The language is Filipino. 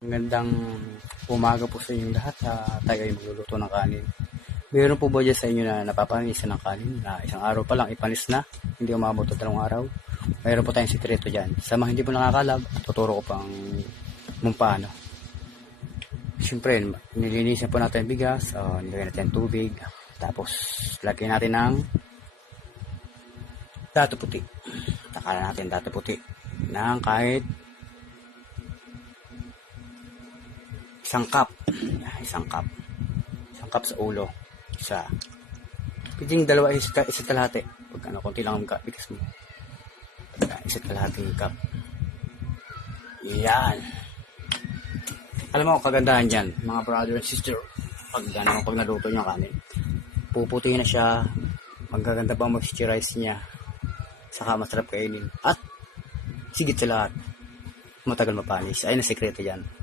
Magandang umaga po sa inyong lahat. Tayo ay magluluto ng kanin. Mayroon po ba dyan sa inyo na napapanisan ng kanin na isang araw pa lang ipanis na, hindi umabot ng 2 araw? Mayroon po tayong sikreto dyan. Sa mga hindi po nakakalag, tuturo ko pang kung paano. Siyempre, nilinisan po natin yung bigas, nilagyan natin tubig, tapos lagyan natin ng dato puti. Takalan natin dato puti ng kahit isang cup sa ulo, isa, pwedeng dalawa, isa't kalahati pag konti lang ang bigas mo, isa't kalahati cup. Yan, alam mo kagandahan dyan mga brother and sister, pag naluto nyo kanin, puputi na siya, magaganda pa mag-moisturize niya, saka masarap kainin, at sigit sa lahat, matagal mapanis. Ayun ang sekreto dyan.